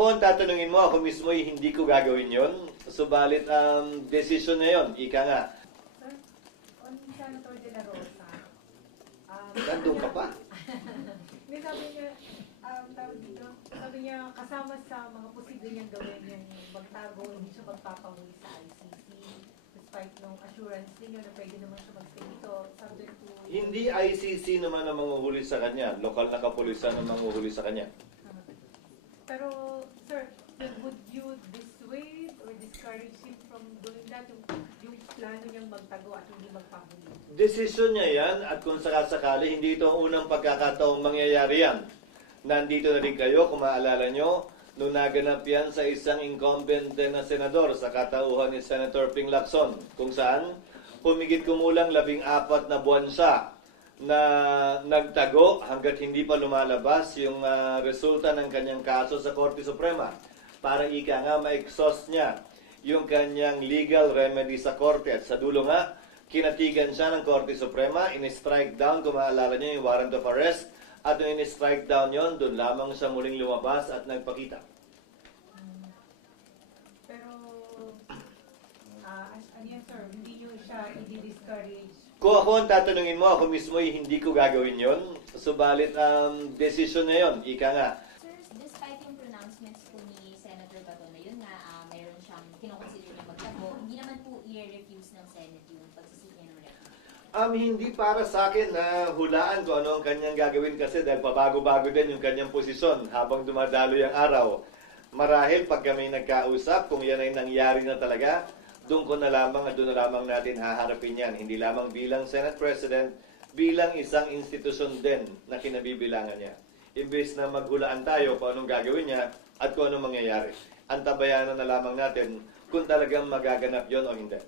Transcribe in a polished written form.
ako ang tatanungin mo, ako mismo ay hindi ko gagawin yon. Subalit ang desisyon na yon, ika nga. Sir, on Senator De La Rosa, Nandun ka pa? May sabi niya, tawag dito, sabi niya kasama sa mga posible niyang gawin yung magtago, hindi siya magpapahuli sa ICC, despite nung assurance ninyo na pwede naman siya mag-stay dito, subject to... Hindi ICC naman ang manguhuli sa kanya. Lokal na kapulisan ang manguhuli sa kanya. Pero, sir, would you dissuade or discourage him from doing that, yung plano niyang magtago at hindi magpahuli? Desisyon niya yan at kung sakasakali, hindi ito ang unang pagkakataong mangyayari yan. Nandito na rin kayo, kung maalala nyo, nung naganap yan sa isang incumbent na senador sa katauhan ni Senator Ping Lacson, kung saan humigit kumulang 14 na buwan siya na nagtago hanggat hindi pa lumalabas yung resulta ng kanyang kaso sa Korte Suprema para ika nga ma-exhaust niya yung kanyang legal remedy sa Korte at sa dulo nga kinatigan siya ng Korte Suprema, in-strike down, kung maalala niyo yung warrant of arrest, at nung in-strike down yon, doon lamang siya muling lumabas at nagpakita. Pero, ano yan, sir, hindi nyo siya i-discourage? Kung ako ang tatanungin mo, ako mismo ay hindi ko gagawin yon. Subalit ang desisyon na yon, ika nga. Sir, despite yung pronouncements po ni Senator Bato na yun na mayroon siyang kinoconsider na magtago, hindi naman po i-refuse ng Senate yung pagsisit niya ng record. Hindi para sa akin na hulaan kung ano ang kanyang gagawin kasi dahil pabago-bago din yung kanyang posisyon habang dumadalo yung araw. Marahil pag kami nagkausap, kung yan ay nangyari na talaga, doon ko na lamang at doon na lamang natin haharapin yan. Hindi lamang bilang Senate President, bilang isang institusyon din na kinabibilangan niya. Imbes na maghulaan tayo kung anong gagawin niya at kung anong mangyayari. Antabayanan na lamang natin kung talagang magaganap yon o hindi.